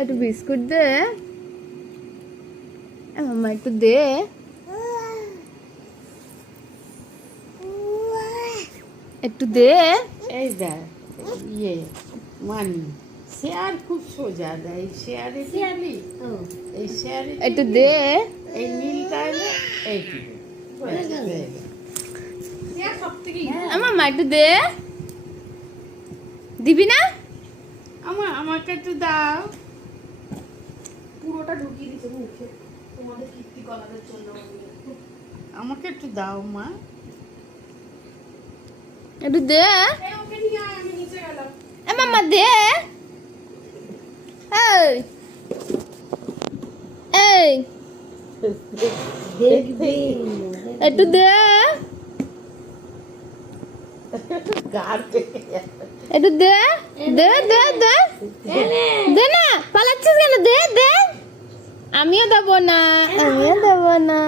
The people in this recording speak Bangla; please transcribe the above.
একটু বিস্কুট দে। মাম্মা একটু দে। একটু দে। এই দেখ মানি শেয়ার খুব সোজা দেয় শেয়ারে দিবি এই শেয়ারে একটু দে। এই নীলটা এলে এইটি মাম্মা একটু দে। দিবি না? আমাকে একটু দাও। পুরোটা ঢুকিয়ে দিচ্ছে মুখে তোমাদের কীর্তি কলাদের জন্য। আমাকে একটু দাও মা। একটু দে। ওকে নিয়ে আয়, আমি নিচে গেলাম। মাম্মা দে। এই এই একটু দে। একটু দে দে দে দে দে না, পালাচ্ছিস কেন? দে দে। আমিও দেবো না, আমিও দেবো না।